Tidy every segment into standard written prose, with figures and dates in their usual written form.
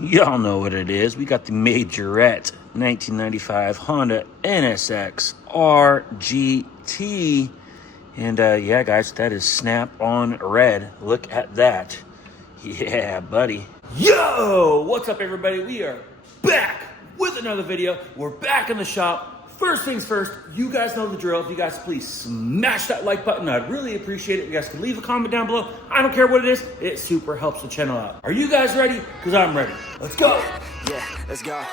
Y'all know what it is. We got the Majorette 1995 Honda NSX RGT. And yeah, guys, that is snap on red. Look at that. Yeah, buddy. Yo, what's up, everybody? We are back with another video. We're back in the shop. First things first, you guys know the drill. If you guys please smash that like button, I'd really appreciate it. You guys can leave a comment down below. I don't care what it is. It super helps the channel out. Are you guys ready? Because I'm ready. Let's go. Yeah, let's go.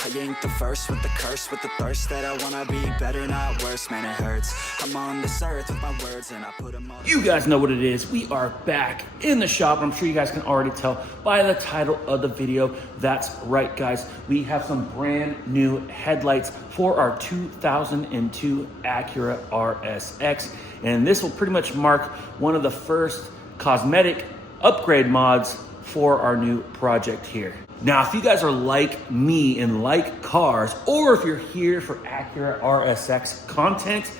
I ain't the first with the curse, with the thirst that I wanna be better, not worse. Man, it hurts. I'm on this earth with my words and I put them on. You guys know what it is. We are back in the shop. I'm sure you guys can already tell by the title of the video. That's right, guys. We have some brand new headlights for our 2002 Acura Rsx. And this will pretty much mark one of the first cosmetic upgrade mods for our new project here. Now, if you guys are like me and like cars, or if you're here for Acura Rsx content,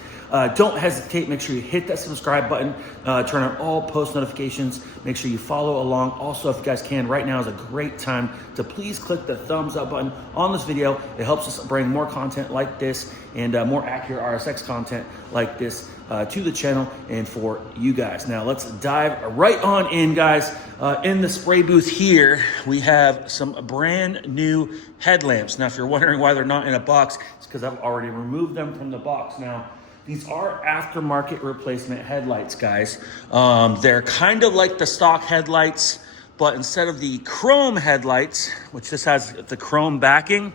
don't hesitate. Make sure you hit that subscribe button, turn on all post notifications, make sure you follow along. Also, if you guys can, right now is a great time to please click the thumbs up button on this video. It helps us bring more content like this and more Acura Rsx content like this to the channel and for you guys. Now, let's dive right on in, guys. In the spray booth here, we have some brand new headlamps. Now, if you're wondering why they're not in a box, it's because I've already removed them from the box. Now, these are aftermarket replacement headlights, guys. They're kind of like the stock headlights, but instead of the chrome headlights, which this has the chrome backing,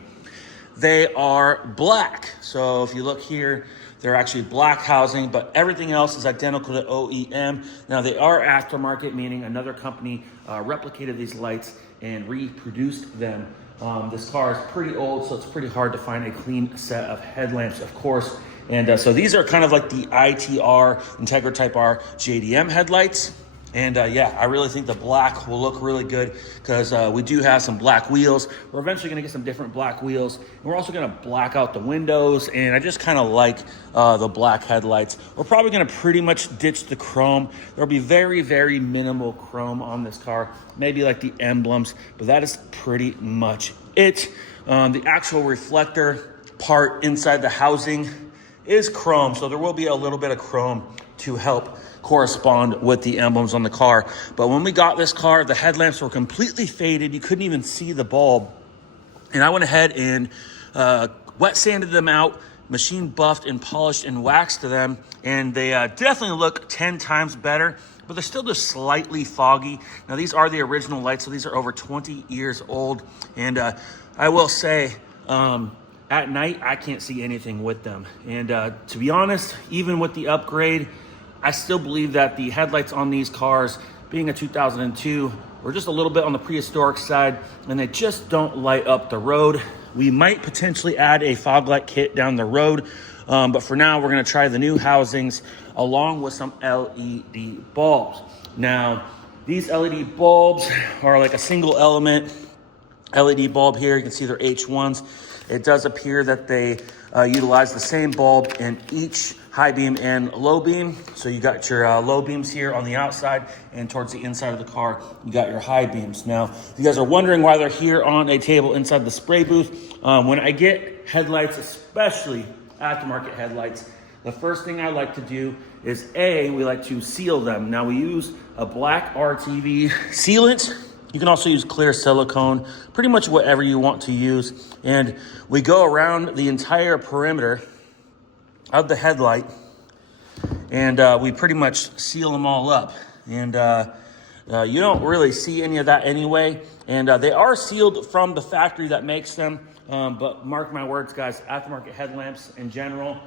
they are black. So if you look here, they're actually black housing, but everything else is identical to OEM. Now, they are aftermarket, meaning another company replicated these lights and reproduced them. This car is pretty old, so it's pretty hard to find a clean set of headlamps, of course. And so these are kind of like the ITR, Integra Type R JDM headlights. And yeah, I really think the black will look really good because we do have some black wheels. We're eventually gonna get some different black wheels. And we're also gonna black out the windows. And I just kind of like the black headlights. We're probably gonna pretty much ditch the chrome. There'll be very, very minimal chrome on this car. Maybe like the emblems, but that is pretty much it. The actual reflector part inside the housing is chrome, so there will be a little bit of chrome to help correspond with the emblems on the car. But when we got this car, the headlamps were completely faded. You couldn't even see the bulb. And I went ahead and wet sanded them out, machine buffed and polished and waxed them. And they definitely look 10 times better, but they're still just slightly foggy. Now, these are the original lights, so these are over 20 years old. And I will say, at night, I can't see anything with them. And to be honest, even with the upgrade, I still believe that the headlights on these cars, being a 2002, were just a little bit on the prehistoric side, and they just don't light up the road. We might potentially add a fog light kit down the road, but for now, we're gonna try the new housings along with some LED bulbs. Now, these LED bulbs are like a single element LED bulb here. You can see they're H1s. It does appear that they utilize the same bulb in each high beam and low beam. So you got your low beams here on the outside, and towards the inside of the car, you got your high beams. Now, if you guys are wondering why they're here on a table inside the spray booth, when I get headlights, especially aftermarket headlights, the first thing I like to do is we like to seal them. Now, we use a black RTV sealant. You can also use clear silicone, pretty much whatever you want to use. And we go around the entire perimeter of the headlight, and we pretty much seal them all up. And you don't really see any of that anyway. And they are sealed from the factory that makes them. But mark my words, guys, aftermarket headlamps in general,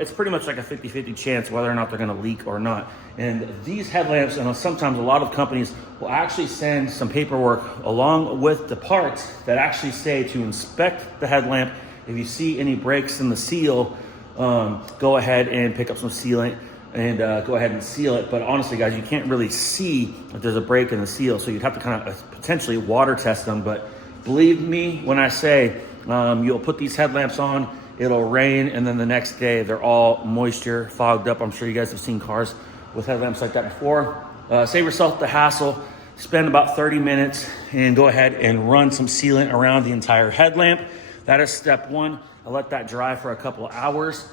it's pretty much like a 50-50 chance whether or not they're gonna leak or not. And these headlamps, and sometimes a lot of companies will actually send some paperwork along with the parts that actually say to inspect the headlamp. If you see any breaks in the seal, go ahead and pick up some sealant and go ahead and seal it. But honestly, guys, you can't really see if there's a break in the seal, so you'd have to kind of potentially water test them. But believe me when I say you'll put these headlamps on, it'll rain, and then the next day they're all moisture fogged up. I'm sure you guys have seen cars with headlamps like that before. Save yourself the hassle. spend about 30 minutes and go ahead and run some sealant around the entire headlamp. That is step one. I let that dry for a couple of hours.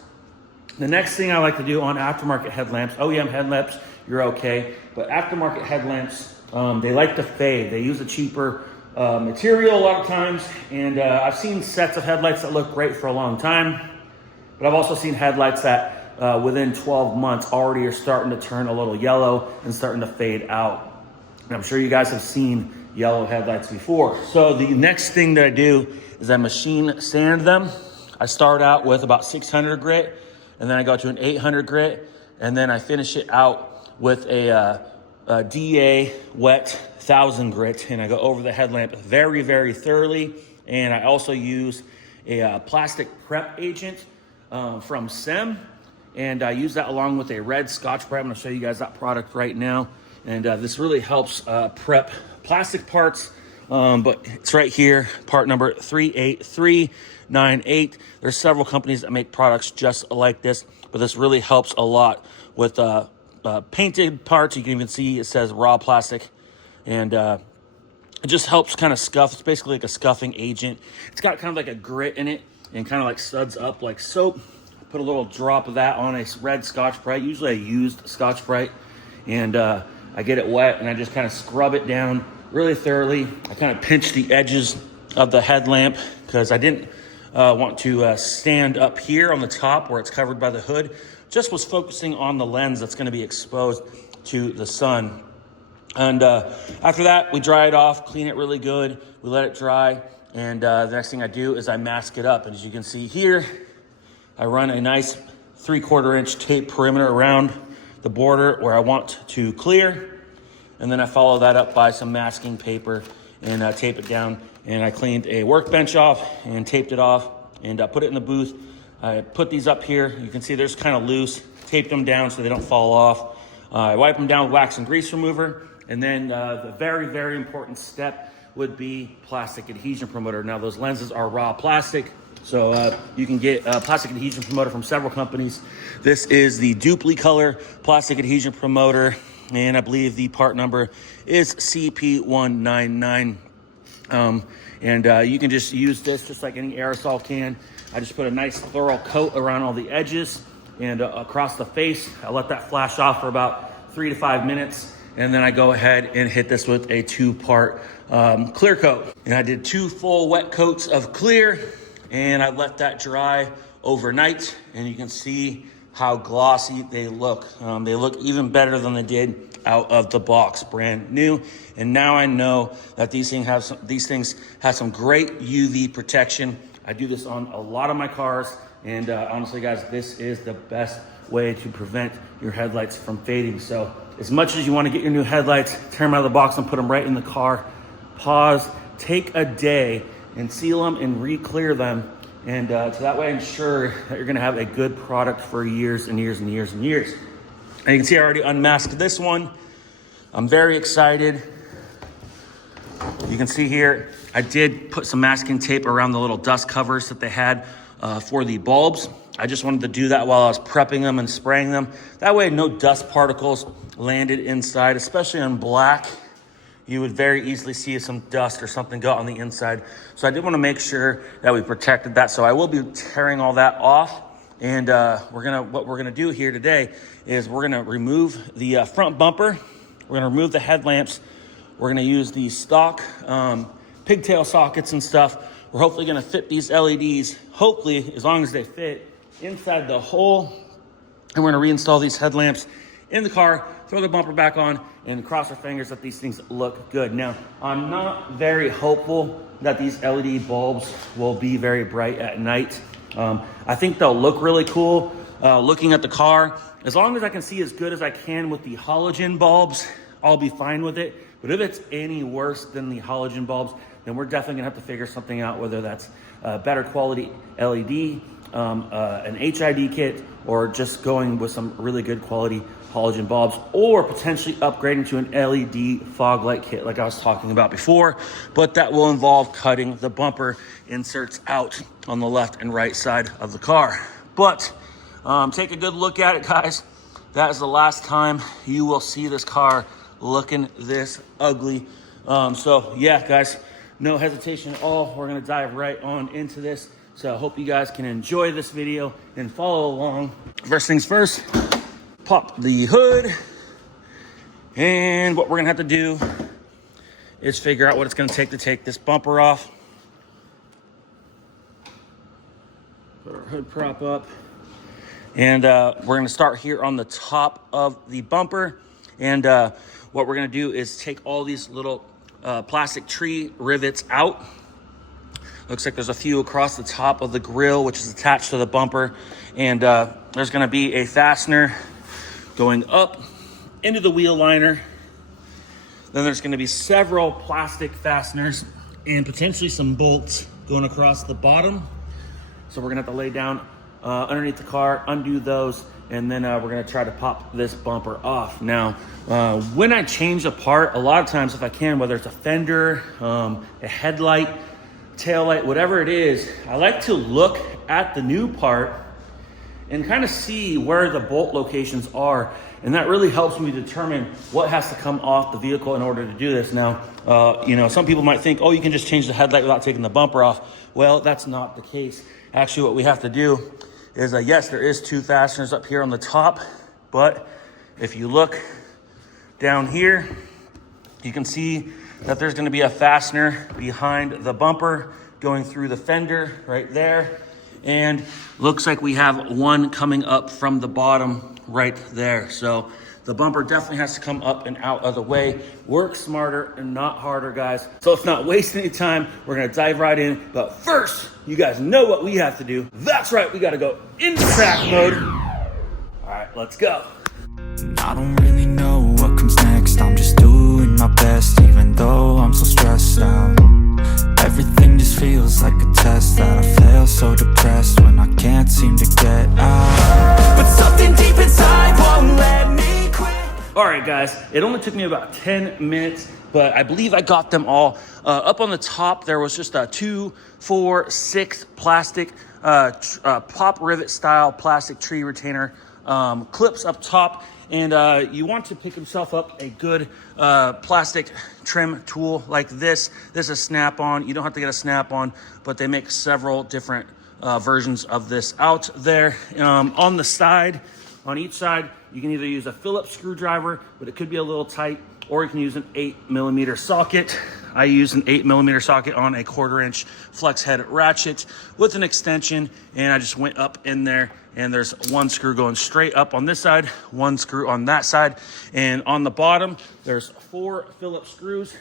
The next thing I like to do on aftermarket headlamps, OEM headlamps, you're okay. But aftermarket headlamps, they like to fade. They use a cheaper material a lot of times. And I've seen sets of headlights that look great for a long time. But I've also seen headlights that within 12 months already are starting to turn a little yellow and starting to fade out. And I'm sure you guys have seen yellow headlights before. So the next thing that I do is I machine sand them. I start out with about 600 grit, and then I go to an 800 grit, and then I finish it out with a DA wet 1000 grit, and I go over the headlamp very, very thoroughly. And I also use a plastic prep agent from SEM, and I use that along with a red Scotch Brite. I'm gonna show you guys that product right now. And this really helps prep plastic parts, but it's right here, part number 38398. There's several companies that make products just like this, but this really helps a lot with painted parts. You can even see it says raw plastic, and it just helps kind of scuff. It's basically like a scuffing agent. It's got kind of like a grit in it and kind of like suds up like soap. Put a little drop of that on a red Scotch Brite, usually a used Scotch Brite, and I get it wet and I just kind of scrub it down really thoroughly. I kind of pinch the edges of the headlamp because I didn't want to stand up here on the top where it's covered by the hood. Just was focusing on the lens that's going to be exposed to the sun. And after that, we dry it off, clean it really good. We let it dry. And the next thing I do is I mask it up. And as you can see here, I run a nice 3/4 inch tape perimeter around the border where I want to clear, and then I follow that up by some masking paper and tape it down. And I cleaned a workbench off and taped it off and put it in the booth. I put these up here. You can see they're just kind of loose. Taped them down so they don't fall off. I wipe them down with wax and grease remover. And then the very, very important step would be plastic adhesion promoter. Now those lenses are raw plastic, so you can get plastic adhesion promoter from several companies. This is the Duplicolor plastic adhesion promoter, and I believe the part number is CP199. You can just use this just like any aerosol can. I just put a nice thorough coat around all the edges and across the face. I let that flash off for about 3 to 5 minutes. And then I go ahead and hit this with a 2-part clear coat. And I did 2 full wet coats of clear, and I let that dry overnight. And you can see how glossy they look. They look even better than they did out of the box, brand new. And now I know that these things have some great UV protection. I do this on a lot of my cars. And honestly, guys, this is the best way to prevent your headlights from fading. So as much as you want to get your new headlights, tear them out of the box and put them right in the car, pause, take a day and seal them and re-clear them. And so that way ensure that you're going to have a good product for years and years and years and years. And you can see I already unmasked this one. I'm very excited. You can see here, I did put some masking tape around the little dust covers that they had for the bulbs. I just wanted to do that while I was prepping them and spraying them. That way no dust particles landed inside, especially on black. You would very easily see some dust or something go on the inside. So I did want to make sure that we protected that. So I will be tearing all that off. And what we're gonna do here today is we're gonna remove the front bumper. We're gonna remove the headlamps. We're gonna use the stock pigtail sockets and stuff. We're hopefully gonna fit these LEDs, hopefully, as long as they fit, inside the hole. And we're gonna reinstall these headlamps in the car, throw the bumper back on, and cross our fingers that these things look good. Now, I'm not very hopeful that these LED bulbs will be very bright at night. I think they'll look really cool looking at the car. As long as I can see as good as I can with the halogen bulbs, I'll be fine with it. But if it's any worse than the halogen bulbs, then we're definitely gonna have to figure something out, whether that's better quality LED, an HID kit, or just going with some really good quality halogen bulbs, or potentially upgrading to an LED fog light kit like I was talking about before. But that will involve cutting the bumper inserts out on the left and right side of the car. But take a good look at it, guys. That is the last time you will see this car looking this ugly. So yeah, guys, no hesitation at all. We're gonna dive right on into this. So I hope you guys can enjoy this video and follow along. First things first, pop the hood. And what we're gonna have to do is figure out what it's gonna take to take this bumper off. Put our hood prop up. And we're gonna start here on the top of the bumper. And what we're gonna do is take all these little plastic tree rivets out. Looks like there's a few across the top of the grill, which is attached to the bumper. And there's gonna be a fastener going up into the wheel liner. Then there's gonna be several plastic fasteners and potentially some bolts going across the bottom. So we're gonna have to lay down underneath the car, undo those, and then we're gonna try to pop this bumper off. Now, when I change a part, a lot of times if I can, whether it's a fender, a headlight, tail light, whatever it is, I like to look at the new part and kind of see where the bolt locations are. And that really helps me determine what has to come off the vehicle in order to do this. Now, you know, some people might think, oh, you can just change the headlight without taking the bumper off. Well, that's not the case. Actually, what we have to do is, yes, there is two fasteners up here on the top, but if you look down here, you can see that there's gonna be a fastener behind the bumper going through the fender right there. And looks like we have one coming up from the bottom right there. So the bumper definitely has to come up and out of the way. Work smarter and not harder, guys. So let's not waste any time. We're gonna dive right in. But first, you guys know what we have to do. That's right, we gotta go into track mode. All right, let's go. I don't really know what comes next. I'm just doing my best, even though I'm so stressed out. Everything just feels like a test that I fail, so depressed when I can't seem to get out. But something deep inside won't let me quit. All right, guys, it only took me about 10 minutes, but I believe I got them all. Up on the top, there was just a 2, 4, 6 plastic pop rivet style plastic tree retainer clips up top. And you want to pick yourself up a good plastic trim tool like this. This is Snap-on. You don't have to get a Snap-on, but they make several different versions of this out there. On the side, on each side, you can either use a Phillips screwdriver, but it could be a little tight, or you can use an 8mm socket. I use an 8mm socket on a 1/4-inch flex head ratchet with an extension, and I just went up in there, and there's one screw going straight up on this side, one screw on that side, and on the bottom, there's 4 Phillips screws.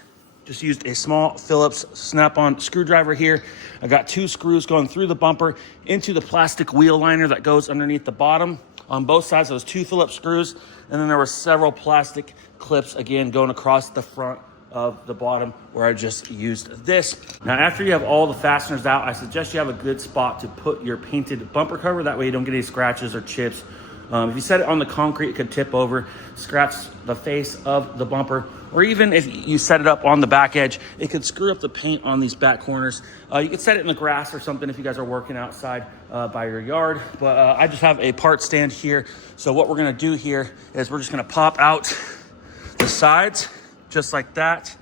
Just used a small Phillips Snap-on screwdriver here. I got 2 screws going through the bumper into the plastic wheel liner that goes underneath the bottom. On both sides, those 2 Phillips screws, and then there were several plastic clips, again, going across the front of the bottom where I just used this. Now, after you have all the fasteners out, I suggest you have a good spot to put your painted bumper cover. That way you don't get any scratches or chips. If you set it on the concrete, it could tip over, scratch the face of the bumper, or even if you set it up on the back edge, it could screw up the paint on these back corners. You could set it in the grass or something if you guys are working outside by your yard, but I just have a part stand here. So what we're gonna do here is we're just gonna pop out the sides, just like that.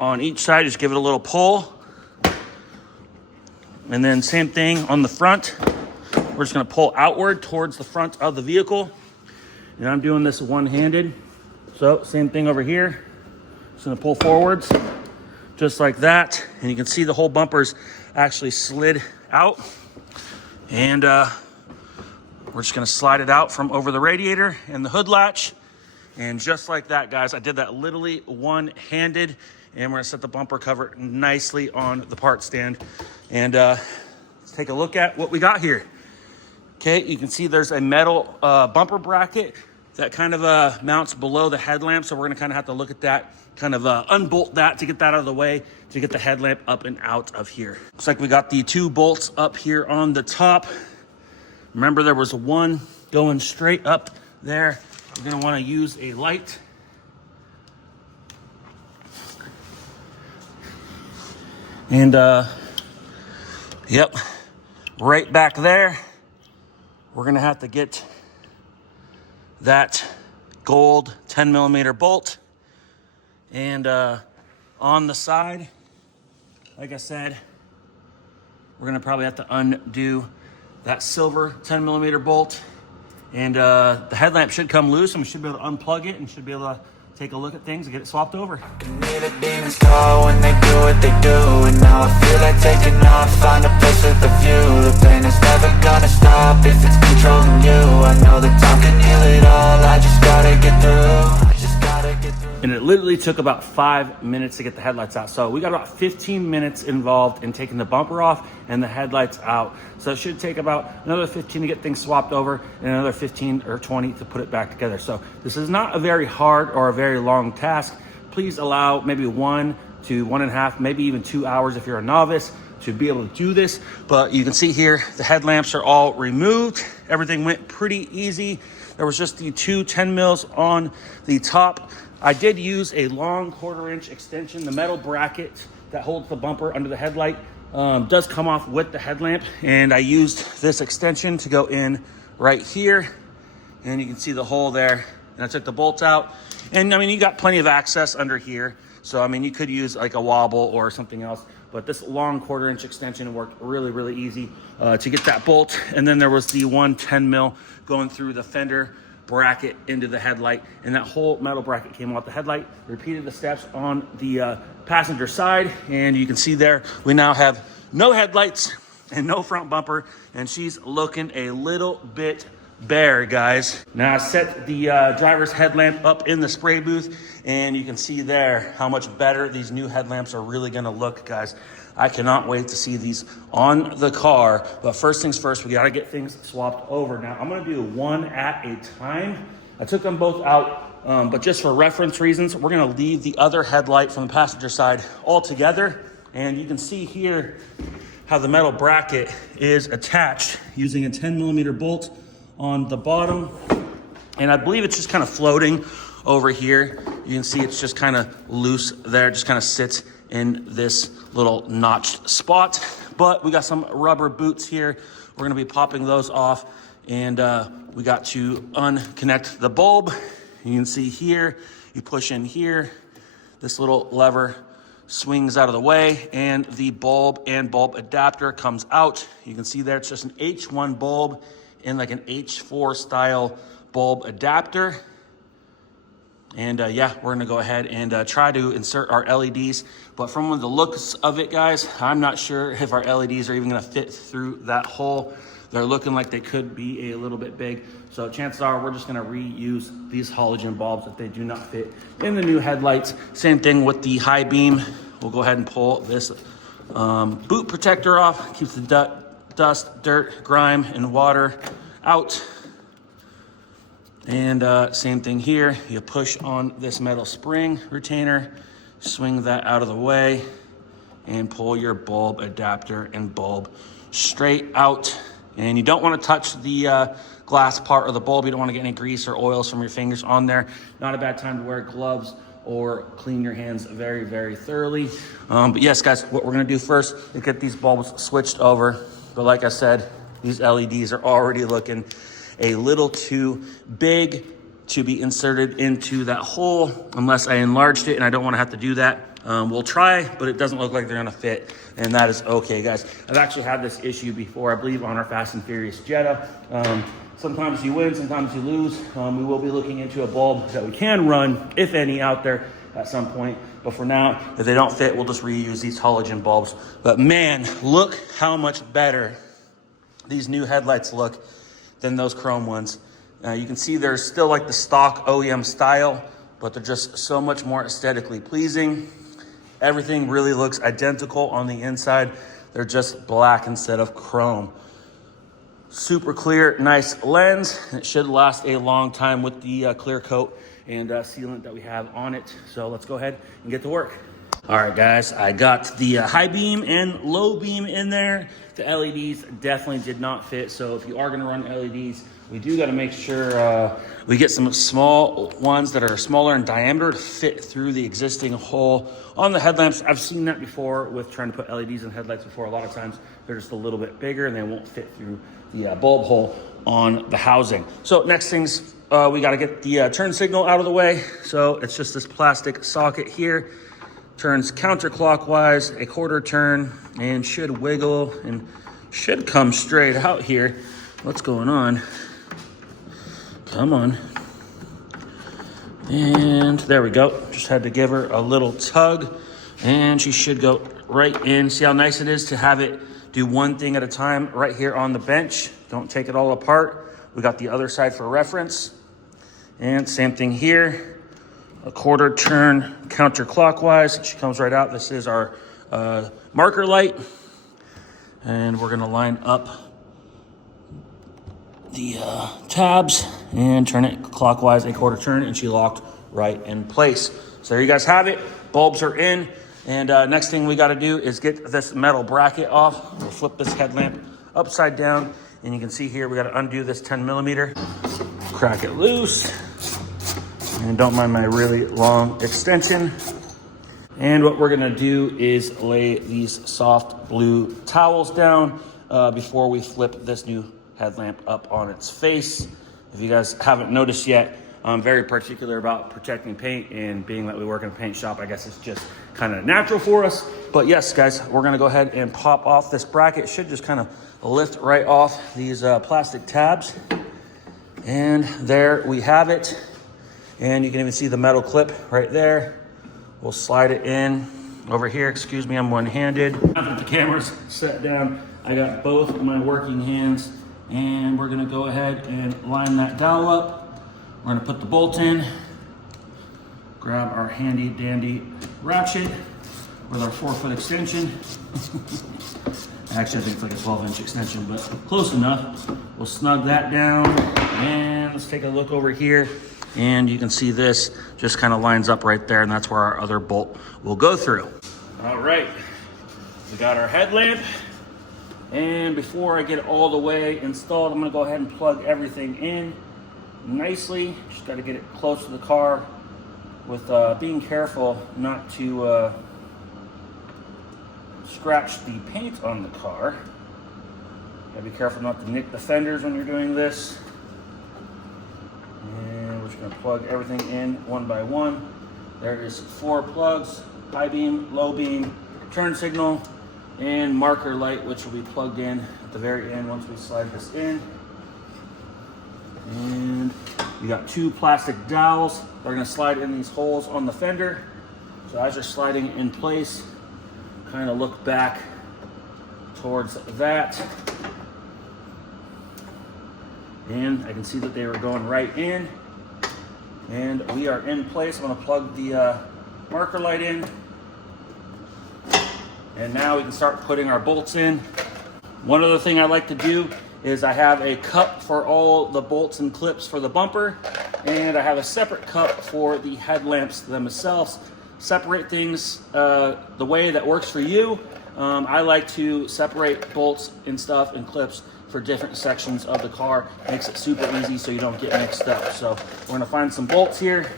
On each side, just give it a little pull. And then same thing on the front. We're just gonna pull outward towards the front of the vehicle. And I'm doing this one-handed. So same thing over here. Just gonna pull forwards, just like that. And you can see the whole bumper's actually slid out. And we're just gonna slide it out from over the radiator and the hood latch. And just like that, guys, I did that literally one-handed. And we're gonna set the bumper cover nicely on the part stand. And let's take a look at what we got here. Okay, you can see there's a metal bumper bracket that kind of mounts below the headlamp. So we're gonna kind of have to look at that, kind of unbolt that to get that out of the way, to get the headlamp up and out of here. Looks like we got the 2 bolts up here on the top. Remember, there was one going straight up there. You're gonna wanna use a light. And yep, right back there, we're gonna have to get that gold 10 millimeter bolt. And on the side, like I said, we're gonna probably have to undo that silver 10 millimeter bolt. And the headlamp should come loose, and we should be able to unplug it and should be able to take a look at things and get it swapped over. Can hear the demons call when they do what they do, and now I feel like taking off, find a place with a view. The pain is never gonna stop if it's controlling you. I know that time can heal it all, I just gotta get through. And it literally took about 5 minutes to get the headlights out. So we got about 15 minutes involved in taking the bumper off and the headlights out. So it should take about another 15 to get things swapped over and another 15 or 20 to put it back together. So this is not a very hard or a very long task. Please allow maybe 1 to 1.5, maybe even 2 hours if you're a novice to be able to do this. But you can see here, the headlamps are all removed. Everything went pretty easy. There was just the 2 10 mils on the top. I did use a long 1/4 inch extension. The metal bracket that holds the bumper under the headlight does come off with the headlamp. And I used this extension to go in right here. And you can see the hole there. And I took the bolts out. And I mean, you got plenty of access under here. So, I mean, you could use like a wobble or something else. But this long 1/4 inch extension worked really, really easy to get that bolt. And then there was the 1 10 mil going through the fender bracket into the headlight, and that whole metal bracket came off the headlight. Repeated the steps on the passenger side, and you can see there we now have no headlights and no front bumper, and she's looking a little bit bare, guys. Now I set the driver's headlamp up in the spray booth, and you can see there how much better these new headlamps are really gonna look, guys. I cannot wait to see these on the car. But first things first, we gotta get things swapped over. Now, I'm gonna do one at a time. I took them both out, but just for reference reasons, we're gonna leave the other headlight from the passenger side all together. And you can see here how the metal bracket is attached using a 10 millimeter bolt on the bottom. And I believe it's just kind of floating over here. You can see it's just kind of loose there, just kind of sits in this little notched spot. But we got some rubber boots here. We're gonna be popping those off, and we got to unconnect the bulb. You can see here, you push in here, this little lever swings out of the way, and the bulb and bulb adapter comes out. You can see there it's just an H1 bulb in like an H4 style bulb adapter. And yeah, we're gonna go ahead and try to insert our LEDs. But from the looks of it, guys, I'm not sure if our LEDs are even gonna fit through that hole. They're looking like they could be a little bit big. So chances are we're just gonna reuse these halogen bulbs if they do not fit in the new headlights. Same thing with the high beam. We'll go ahead and pull this boot protector off. Keeps the dust, dirt, grime, and water out. And same thing here, you push on this metal spring retainer, swing that out of the way, and pull your bulb adapter and bulb straight out. And you don't want to touch the glass part of the bulb. You don't want to get any grease or oils from your fingers on there. Not a bad time to wear gloves or clean your hands very, very thoroughly. But yes, guys, what we're gonna do first is get these bulbs switched over. But like I said, these LEDs are already looking a little too big to be inserted into that hole unless I enlarged it, and I don't want to have to do that. We'll try, but it doesn't look like they're gonna fit, and that is okay, guys. I've actually had this issue before, I believe on our Fast and Furious Jetta. Sometimes you win, sometimes you lose. We will be looking into a bulb that we can run, if any, out there at some point. But for now, if they don't fit, we'll just reuse these halogen bulbs. But man, look how much better these new headlights look than those chrome ones. You can see they're still like the stock OEM style, but they're just so much more aesthetically pleasing. Everything really looks identical on the inside. They're just black instead of chrome. Super clear, nice lens. It should last a long time with the clear coat and sealant that we have on it. So let's go ahead and get to work. All right, guys, I got the high beam and low beam in there. The LEDs definitely did not fit. So if you are gonna run LEDs, we do gotta make sure we get some small ones that are smaller in diameter to fit through the existing hole on the headlamps. I've seen that before with trying to put LEDs in headlights before. A lot of times they're just a little bit bigger and they won't fit through the bulb hole on the housing. So next things we got to get the turn signal out of the way. So it's just this plastic socket here. Turns counterclockwise, a quarter turn, and should wiggle and should come straight out here. What's going on? Come on. And there we go. Just had to give her a little tug and she should go right in. See how nice it is to have it do one thing at a time right here on the bench. Don't take it all apart. We got the other side for reference. And same thing here. A quarter turn counterclockwise. She comes right out. This is our marker light. And we're gonna line up the tabs and turn it clockwise, a quarter turn, and she locked right in place. So there you guys have it. Bulbs are in. And next thing we got to do is get this metal bracket off. We'll flip this headlamp upside down. And you can see here, we got to undo this 10 millimeter, crack it loose. And don't mind my really long extension. And what we're going to do is lay these soft blue towels down before we flip this new headlamp up on its face. If you guys haven't noticed yet, I'm very particular about protecting paint, and being that we work in a paint shop, I guess it's just kind of natural for us. But yes, guys, we're gonna go ahead and pop off this bracket. It should just kind of lift right off these plastic tabs. And there we have it. And you can even see the metal clip right there. We'll slide it in over here. Excuse me, I'm one-handed. Now that the camera's set down, I got both of my working hands, and we're gonna go ahead and line that dowel up. We're gonna put the bolt in, grab our handy dandy ratchet with our 4-foot extension. Actually, I think it's like a 12-inch extension, but close enough. We'll snug that down, and let's take a look over here. And you can see this just kind of lines up right there, and that's where our other bolt will go through. All right, we got our headlamp. And before I get it all the way installed, I'm gonna go ahead and plug everything in nicely. Just got to get it close to the car with being careful not to scratch the paint on the car. Gotta be careful not to nick the fenders when you're doing this. And we're just gonna plug everything in one by one. There is 4 plugs: high beam, low beam, turn signal, and marker light, which will be plugged in at the very end once we slide this in. And you got 2 plastic dowels that are gonna slide in these holes on the fender. So as you're sliding in place, kind of look back towards that. And I can see that they were going right in. And we are in place. I'm gonna plug the marker light in. And now we can start putting our bolts in. One other thing I like to do is I have a cup for all the bolts and clips for the bumper, and I have a separate cup for the headlamps themselves. Separate things the way that works for you. I like to separate bolts and stuff and clips for different sections of the car. Makes it super easy so you don't get mixed up. So we're gonna find some bolts here.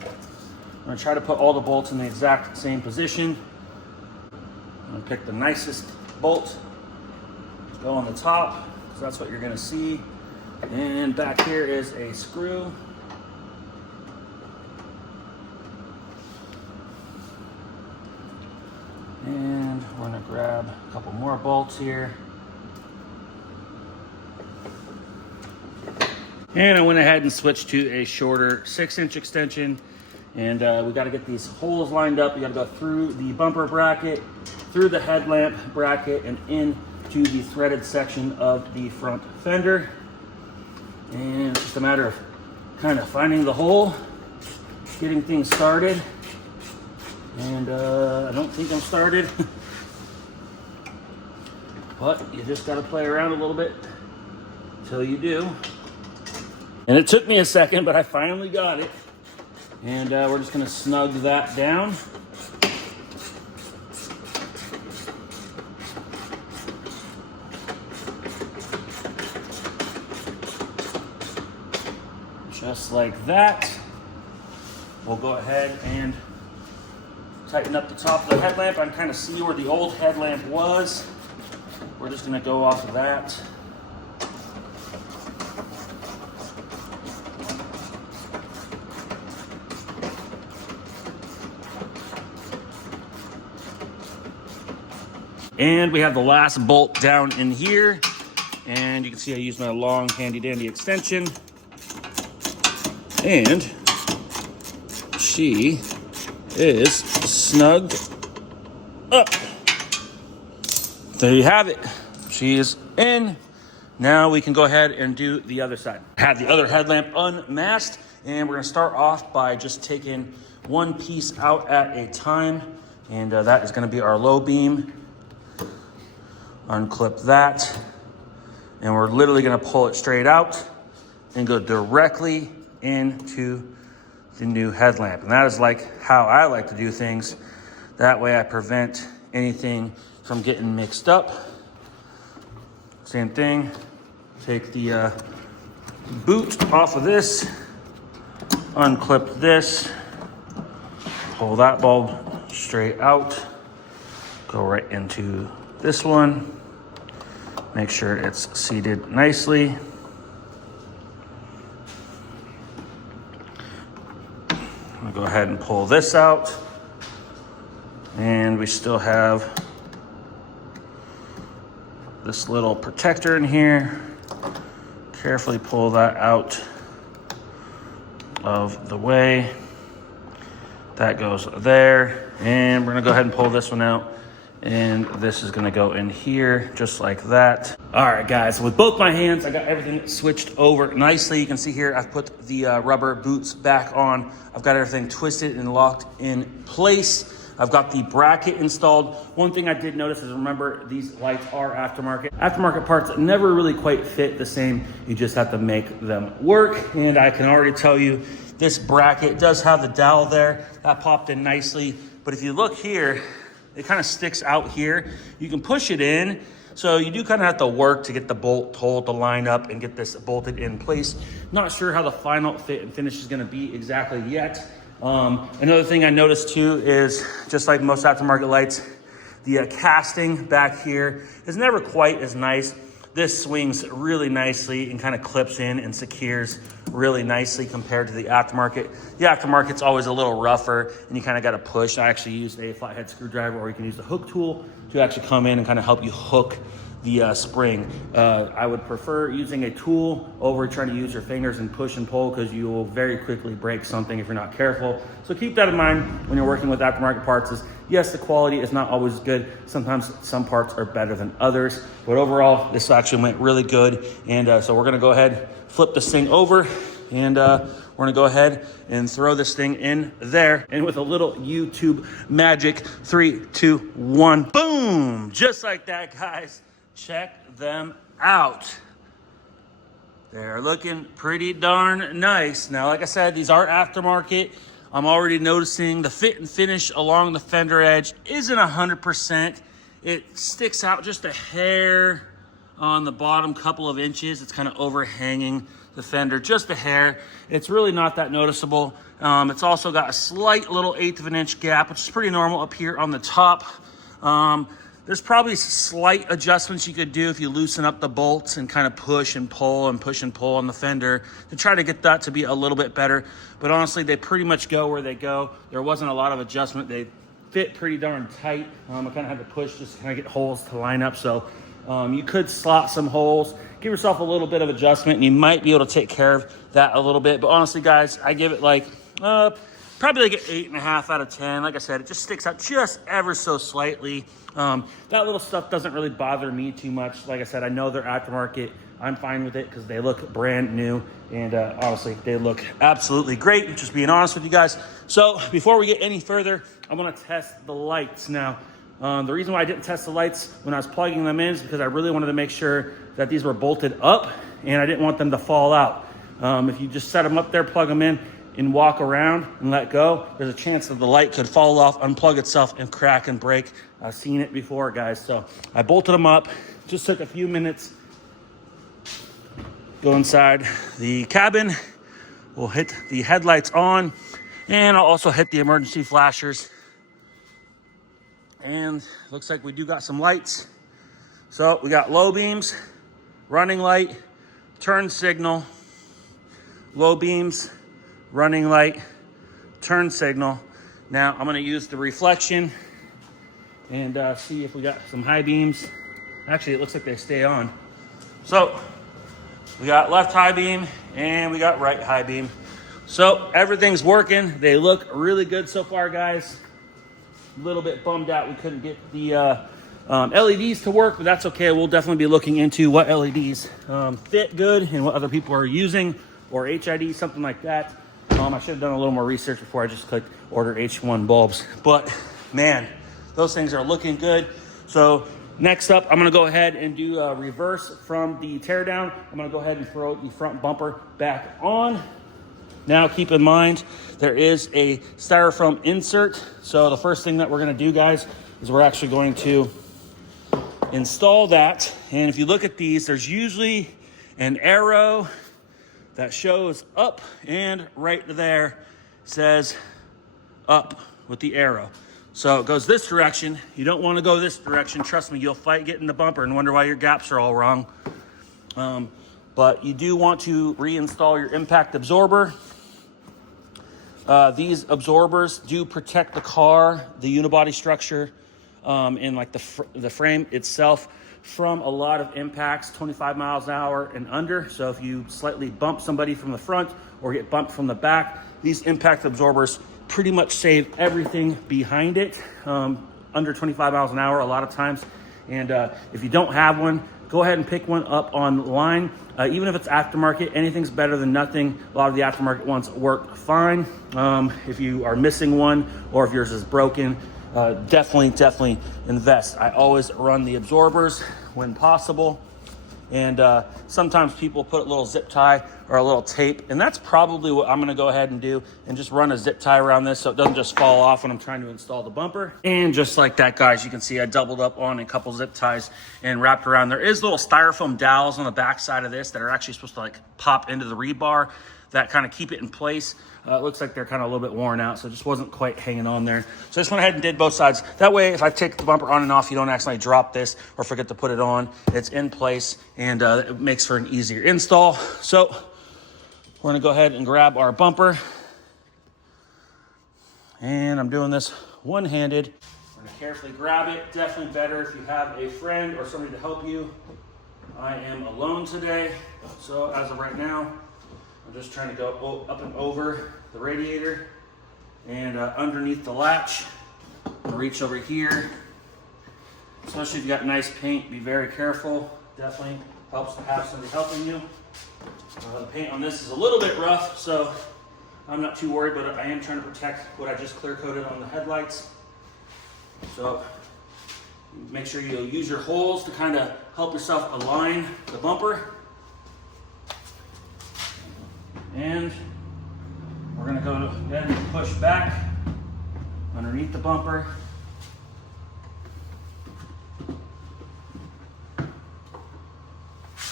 I'm gonna try to put all the bolts in the exact same position. I'm gonna pick the nicest bolt, go on the top, so that's what you're gonna see. And back here is a screw. And we're gonna grab a couple more bolts here. And I went ahead and switched to a shorter 6-inch extension. And we gotta get these holes lined up. We gotta go through the bumper bracket, through the headlamp bracket, and into the threaded section of the front fender. And it's just a matter of kind of finding the hole, getting things started. And I don't think I'm started. But you just gotta play around a little bit until you do. And it took me a second, but I finally got it. And we're just gonna snug that down. Just like that. We'll go ahead and tighten up the top of the headlamp. I can kind of see where the old headlamp was. We're just gonna go off of that. And we have the last bolt down in here. And you can see I use my long handy dandy extension. And she is snugged up. There you have it. She is in. Now we can go ahead and do the other side. Have the other headlamp unmasked, and we're gonna start off by just taking one piece out at a time, and that is gonna be our low beam. Unclip that, and we're literally gonna pull it straight out and go directly into the new headlamp. And that is like how I like to do things. That way I prevent anything from getting mixed up. Same thing, take the boot off of this, unclip this, pull that bulb straight out, go right into this one, make sure it's seated nicely. I'll go ahead and pull this out, and we still have this little protector in here. Carefully pull that out of the way. That goes there. And we're gonna go ahead and pull this one out. And this is gonna go in here just like that. All right, guys, with both my hands, I got everything switched over nicely. You can see here, I've put the rubber boots back on. I've got everything twisted and locked in place. I've got the bracket installed. One thing I did notice is, remember, these lights are aftermarket. Aftermarket parts never really quite fit the same. You just have to make them work. And I can already tell you, this bracket does have the dowel there. That popped in nicely. But if you look here, it kind of sticks out here. You can push it in. So you do kind of have to work to get the bolt hole to line up and get this bolted in place. Not sure how the final fit and finish is gonna be exactly yet. Another thing I noticed too is, just like most aftermarket lights, the casting back here is never quite as nice. This swings really nicely and kind of clips in and secures really nicely compared to the aftermarket. The aftermarket's always a little rougher and you kind of got to push. I actually used a flathead screwdriver, or you can use the hook tool to actually come in and kind of help you hook the spring. I would prefer using a tool over trying to use your fingers and push and pull, because you will very quickly break something if you're not careful. So keep that in mind when you're working with aftermarket parts. Is yes, the quality is not always good. Sometimes some parts are better than others, but overall this actually went really good. And so we're gonna go ahead, flip this thing over, and we're gonna go ahead and throw this thing in there. And with a little YouTube magic, 3, 2, 1, boom! Just like that, guys. Check them out. They're looking pretty darn nice. Now, like I said, these are aftermarket. I'm already noticing the fit and finish along the fender edge isn't 100%. It sticks out just a hair on the bottom couple of inches. It's kind of overhanging the fender just a hair. It's really not that noticeable. It's also got a slight little 1/8 of an inch gap, which is pretty normal up here on the top. There's probably slight adjustments you could do if you loosen up the bolts and kind of push and pull on the fender to try to get that to be a little bit better. But honestly, they pretty much go where they go. There wasn't a lot of adjustment. They fit pretty darn tight. I kind of had to push just to kind of get holes to line up. So you could slot some holes, give yourself a little bit of adjustment, and you might be able to take care of that a little bit. But honestly, guys, I give it like probably like an 8.5 out of 10. Like I said, it just sticks out just ever so slightly. That little stuff doesn't really bother me too much. Like I said, I know they're aftermarket. I'm fine with it because they look brand new, and honestly, they look absolutely great. Just being honest with you guys. So before we get any further, I'm gonna test the lights now. The reason why I didn't test the lights when I was plugging them in is because I really wanted to make sure that these were bolted up, and I didn't want them to fall out. If you just set them up there, plug them in, and walk around and let go, there's a chance that the light could fall off, unplug itself, and crack and break. I've seen it before, guys. So I bolted them up, just took a few minutes. Go inside the cabin. We'll hit the headlights on, and I'll also hit the emergency flashers. And looks like we do got some lights. So we got low beams, running light, turn signal, low beams, running light, turn signal. Now I'm gonna use the reflection and see if we got some high beams. Actually, it looks like they stay on. So we got left high beam and we got right high beam. So everything's working. They look really good so far, guys. A little bit bummed out we couldn't get the LEDs to work, but that's okay. We'll definitely be looking into what LEDs fit good and what other people are using, or HID, something like that. I should have done a little more research before I just clicked order H1 bulbs. But man, those things are looking good. So next up, I'm gonna go ahead and do a reverse from the teardown. I'm gonna go ahead and throw the front bumper back on. Now keep in mind, there is a styrofoam insert. So the first thing that we're gonna do, guys, is we're actually going to install that. And if you look at these, there's usually an arrow that shows up, and right there says up with the arrow. So it goes this direction. You don't want to go this direction. Trust me, you'll fight getting the bumper and wonder why your gaps are all wrong. But you do want to reinstall your impact absorber. These absorbers do protect the car, the unibody structure, and like the frame itself from a lot of impacts, 25 miles an hour and under. So if you slightly bump somebody from the front or get bumped from the back, these impact absorbers pretty much save everything behind it, under 25 miles an hour a lot of times. And if you don't have one, go ahead and pick one up online. Even if it's aftermarket, anything's better than nothing. A lot of the aftermarket ones work fine. If you are missing one or if yours is broken, definitely invest. I always run the absorbers when possible. And sometimes people put a little zip tie or a little tape, and that's probably what I'm gonna go ahead and do, and just run a zip tie around this so it doesn't just fall off when I'm trying to install the bumper. And just like that, guys, you can see I doubled up on a couple zip ties and wrapped around. There is little styrofoam dowels on the back side of this that are actually supposed to like pop into the rebar that kind of keep it in place. It looks like they're kind of a little bit worn out, so it just wasn't quite hanging on there. So I just went ahead and did both sides. That way, if I take the bumper on and off, you don't accidentally drop this or forget to put it on. It's in place, and it makes for an easier install. So we're gonna go ahead and grab our bumper. And I'm doing this one-handed. We're gonna carefully grab it. Definitely better if you have a friend or somebody to help you. I am alone today, so as of right now, I'm just trying to go up and over the radiator and underneath the latch. I'm gonna reach over here. Especially if you got nice paint, be very careful. Definitely helps to have somebody helping you. The paint on this is a little bit rough, so I'm not too worried, but I am trying to protect what I just clear coated on the headlights. So make sure you use your holes to kind of help yourself align the bumper. And we're gonna go ahead and push back underneath the bumper.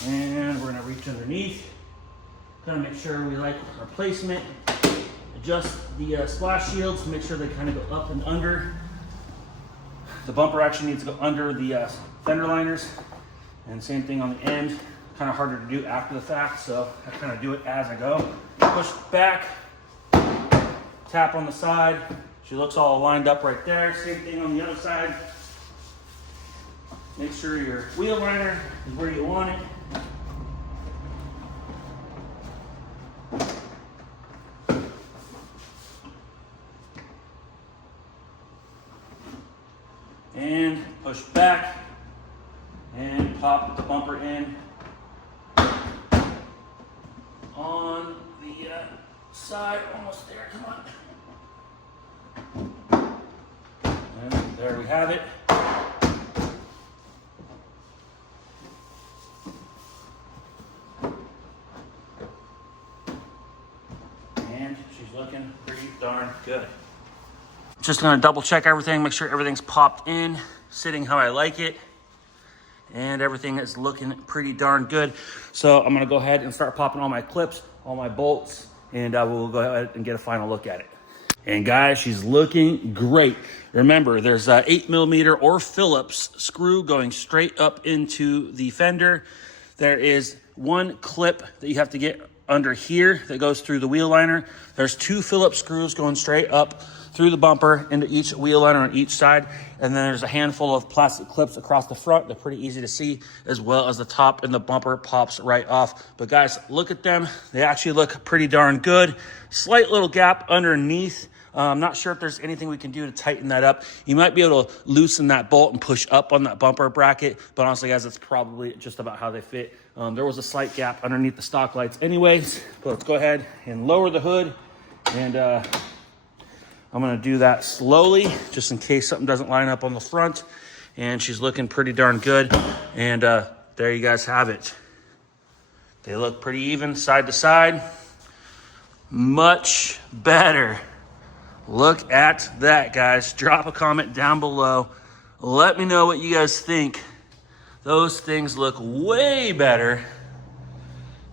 And we're gonna reach underneath. Kind of make sure we like our placement. Adjust the splash shields to make sure they kind of go up and under. The bumper actually needs to go under the fender liners. And same thing on the end. Kind of harder to do after the fact, so I kind of do it as I go. Push back, tap on the side. She looks all lined up right there. Same thing on the other side. Make sure your wheel liner is where you want it. And push back and pop the bumper in on the side. Almost there, come on. And there we have it. And she's looking pretty darn good. Just gonna double check everything, make sure everything's popped in, sitting how I like it. And everything is looking pretty darn good. So I'm gonna go ahead and start popping all my clips, all my bolts, and we'll go ahead and get a final look at it. And guys, she's looking great. Remember, there's a 8mm or Phillips screw going straight up into the fender. There is one clip that you have to get under here that goes through the wheel liner. There's 2 Phillips screws going straight up through the bumper into each wheel liner on each side. And then there's a handful of plastic clips across the front. They're pretty easy to see, as well as the top and the bumper pops right off. But guys, look at them. They actually look pretty darn good. Slight little gap underneath. I'm not sure if there's anything we can do to tighten that up. You might be able to loosen that bolt and push up on that bumper bracket, but honestly, guys, that's probably just about how they fit. There was a slight gap underneath the stock lights anyways, but let's go ahead and lower the hood, and I'm gonna do that slowly, just in case something doesn't line up on the front, and she's looking pretty darn good, and there you guys have it. They look pretty even side to side. Much better. Look at that, guys. Drop a comment down below. Let me know what you guys think. Those things look way better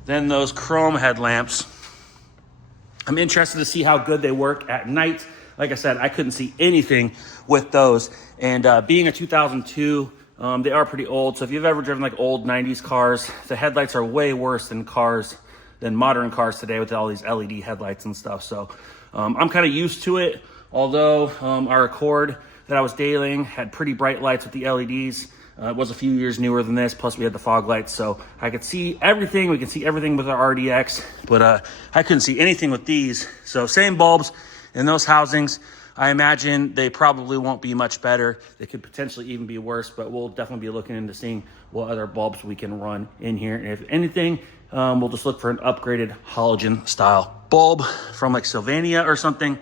than those chrome headlamps. I'm interested to see how good they work at night. Like I said, I couldn't see anything with those. And being a 2002, they are pretty old. So if you've ever driven like old 90s cars, the headlights are way worse than modern cars today with all these LED headlights and stuff. So I'm kind of used to it, although our Accord that I was detailing had pretty bright lights with the LEDs. It was a few years newer than this, plus we had the fog lights, so I could see everything. We can see everything with our RDX, but I couldn't see anything with these. So same bulbs in those housings. I imagine they probably won't be much better. They could potentially even be worse, but we'll definitely be looking into seeing what other bulbs we can run in here. And if anything, we'll just look for an upgraded halogen style bulb from like Sylvania or something.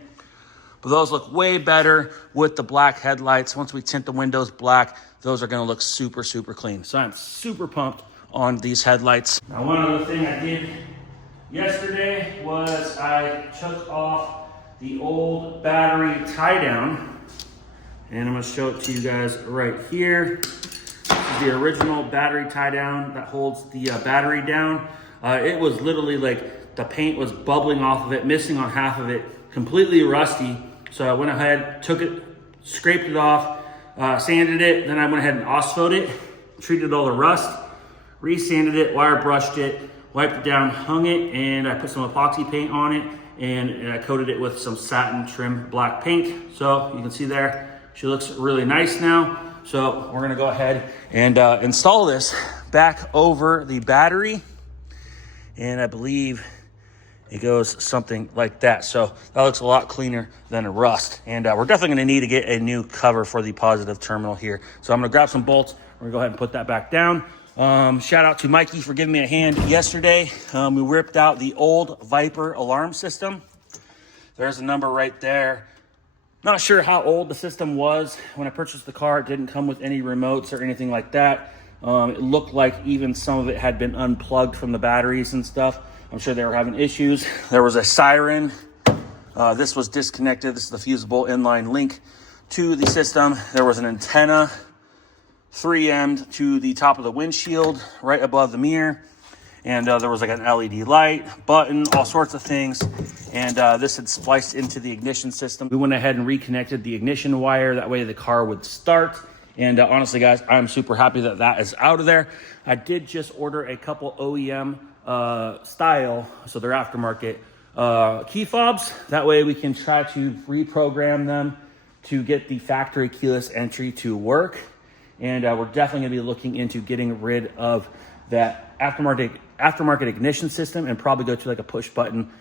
But those look way better with the black headlights. Once we tint the windows black, those are gonna look super, super clean. So I'm super pumped on these headlights. Now, one other thing I did yesterday was I took off the old battery tie down, and I'm gonna show it to you guys right here. This is the original battery tie down that holds the battery down. It was literally like the paint was bubbling off of it, missing on half of it, completely rusty. So I went ahead, took it, scraped it off, sanded it, then I went ahead and OSFO'd it, treated all the rust, re-sanded it, wire brushed it, wiped it down, hung it, and I put some epoxy paint on it, and I coated it with some satin trim black paint. So you can see there, she looks really nice now. So we're gonna go ahead and install this back over the battery, and I believe it goes something like that. So that looks a lot cleaner than a rust. And we're definitely gonna need to get a new cover for the positive terminal here. So I'm gonna grab some bolts. We're gonna go ahead and put that back down. Shout out to Mikey for giving me a hand yesterday. We ripped out the old Viper alarm system. There's a number right there. Not sure how old the system was. When I purchased the car, it didn't come with any remotes or anything like that. It looked like even some of it had been unplugged from the batteries and stuff. I'm sure they were having issues. There was a siren. This was disconnected. This is the fusible inline link to the system. There was an antenna 3M'd to the top of the windshield right above the mirror. And there was like an LED light, button, all sorts of things. And this had spliced into the ignition system. We went ahead and reconnected the ignition wire. That way the car would start. And honestly, guys, I'm super happy that that is out of there. I did just order a couple OEM style, so they're aftermarket key fobs. That way we can try to reprogram them to get the factory keyless entry to work. And we're definitely gonna be looking into getting rid of that aftermarket ignition system and probably go to like a push button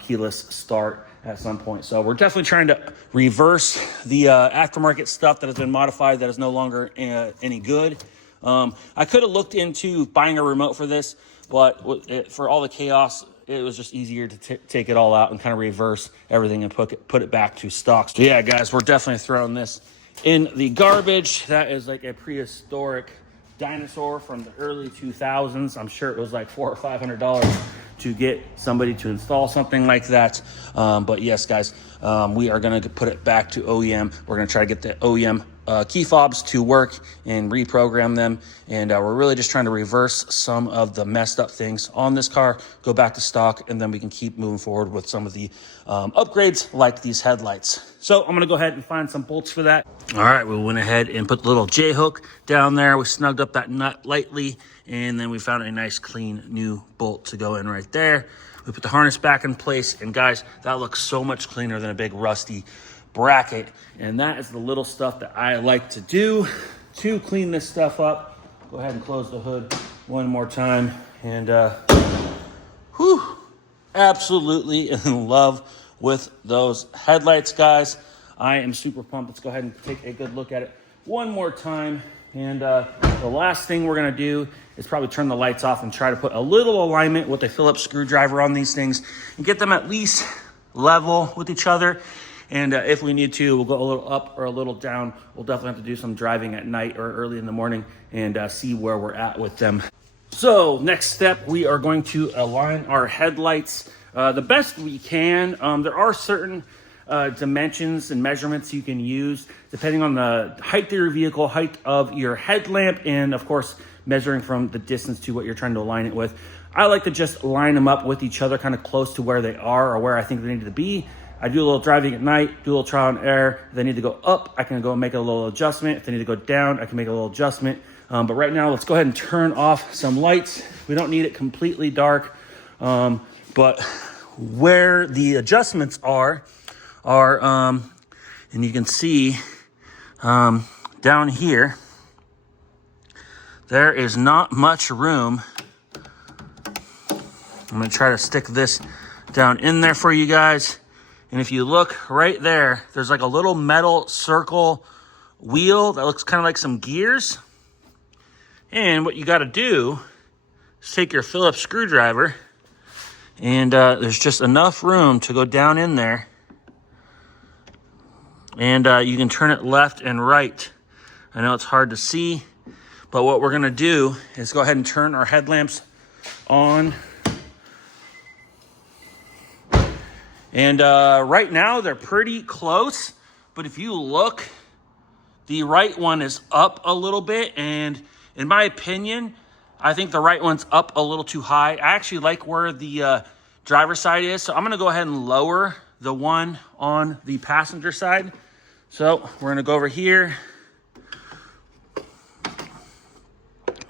keyless start at some point. So we're definitely trying to reverse the aftermarket stuff that has been modified that is no longer any good. I could have looked into buying a remote for this, but for all the chaos, it was just easier to take it all out and kind of reverse everything and put it back to stock. So yeah, guys, we're definitely throwing this in the garbage. That is like a prehistoric dinosaur from the early 2000s. I'm sure it was like $400 or $500 to get somebody to install something like that. But yes, guys, we are going to put it back to OEM. We're going to try to get the OEM key fobs to work and reprogram them. And we're really just trying to reverse some of the messed up things on this car, go back to stock, and then we can keep moving forward with some of the upgrades like these headlights. So I'm gonna go ahead and find some bolts for that. All right, we went ahead and put the little J-hook down there. We snugged up that nut lightly, and then we found a nice clean new bolt to go in right there. We put the harness back in place, and guys, that looks so much cleaner than a big rusty bracket. And that is the little stuff that I like to do to clean this stuff up. Go ahead and close the hood one more time. And absolutely in love with those headlights, guys. I am super pumped. Let's go ahead and take a good look at it one more time. And the last thing we're gonna do is probably turn the lights off and try to put a little alignment with a Phillips screwdriver on these things and get them at least level with each other. And if we need to, we'll go a little up or a little down. We'll definitely have to do some driving at night or early in the morning and see where we're at with them. So next step, we are going to align our headlights the best we can. There are certain dimensions and measurements you can use depending on the height of your vehicle, height of your headlamp, and of course, measuring from the distance to what you're trying to align it with. I like to just line them up with each other kind of close to where they are or where I think they need to be. I do a little driving at night, do a little trial and error. If they need to go up, I can go and make a little adjustment. If they need to go down, I can make a little adjustment. But right now, let's go ahead and turn off some lights. We don't need it completely dark. But where the adjustments are, and you can see down here, there is not much room. I'm gonna try to stick this down in there for you guys. And if you look right there, there's like a little metal circle wheel that looks kind of like some gears. And what you got to do is take your Phillips screwdriver, and there's just enough room to go down in there. And you can turn it left and right. I know it's hard to see, but what we're going to do is go ahead and turn our headlamps on. And right now they're pretty close, but if you look, the right one is up a little bit, and in my opinion, I think the right one's up a little too high. I actually like where the driver's side is, so I'm gonna go ahead and lower the one on the passenger side. So we're gonna go over here,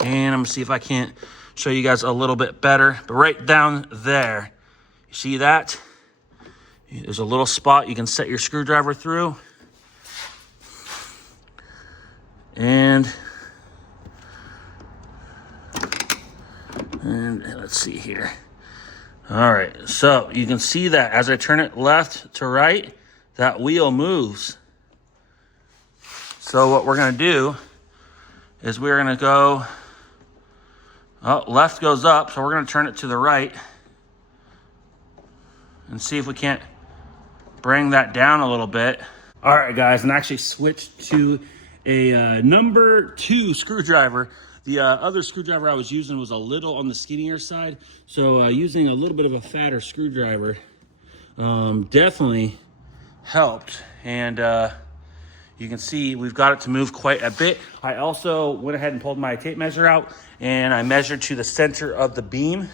and I'm gonna see if I can't show you guys a little bit better, but right down there, you see that? There's a little spot you can set your screwdriver through. And let's see here. All right, so you can see that as I turn it left to right, that wheel moves. So what we're gonna do is we're gonna go, left goes up, so we're gonna turn it to the right and see if we can't bring that down a little bit. All right, guys, and I actually switched to a number 2 screwdriver. The other screwdriver I was using was a little on the skinnier side, so using a little bit of a fatter screwdriver definitely helped. And you can see we've got it to move quite a bit. I also went ahead and pulled my tape measure out, and I measured to the center of the beam,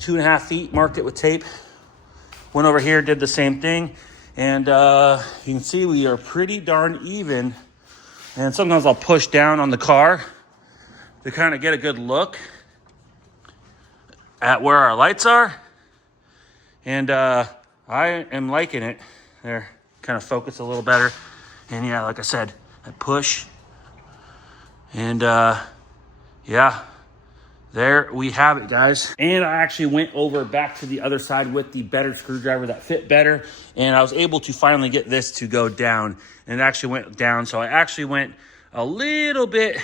2.5 feet, marked it with tape. Went over here, did the same thing, and you can see we are pretty darn even. And sometimes I'll push down on the car to kind of get a good look at where our lights are. And I am liking it. There, kind of focus a little better. And yeah, like I said, I push. And yeah. There we have it, guys. And I actually went over back to the other side with the better screwdriver that fit better. And I was able to finally get this to go down. And it actually went down. So I actually went a little bit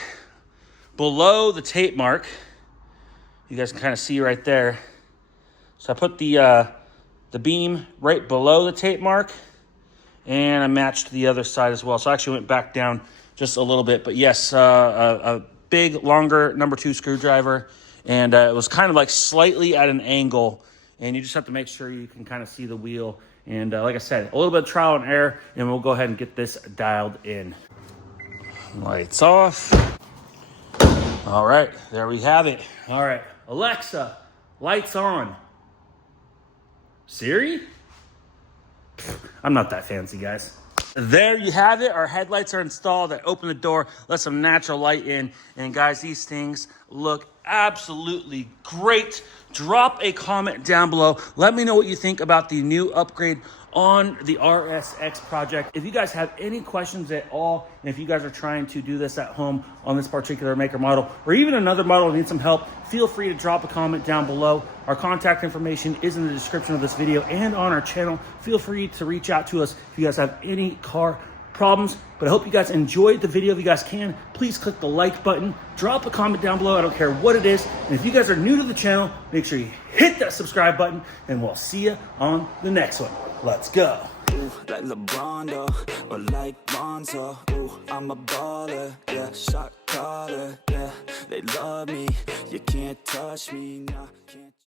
below the tape mark. You guys can kind of see right there. So I put the beam right below the tape mark. And I matched the other side as well. So I actually went back down just a little bit. But yes, a big, longer number 2 screwdriver, and it was kind of like slightly at an angle, and you just have to make sure you can kind of see the wheel. And like I said, a little bit of trial and error, and we'll go ahead and get this dialed in. Lights off. All right, there we have it. All right, Alexa, lights on. Siri? I'm not that fancy, guys. There you have it. Our headlights are installed. I open the door, let some natural light in. And guys, these things look absolutely great. Drop a comment down below. Let me know what you think about the new upgrade on the Rsx project. If you guys have any questions at all, and if you guys are trying to do this at home on this particular maker model, or even another model and need some help, feel free to drop a comment down below. Our contact information is in the description of this video and on our channel. Feel free to reach out to us if you guys have any car problems. But I hope you guys enjoyed the video. If you guys can, please click the like button, drop a comment down below. I don't care what it is. And if you guys are new to the channel, make sure you hit that subscribe button, and we'll see you on the next one. Let's go. Ooh, like LeBron, though, or like Bonzo. Ooh, I'm a baller, yeah, shot caller, yeah. They love me, you can't touch me, nah, can't.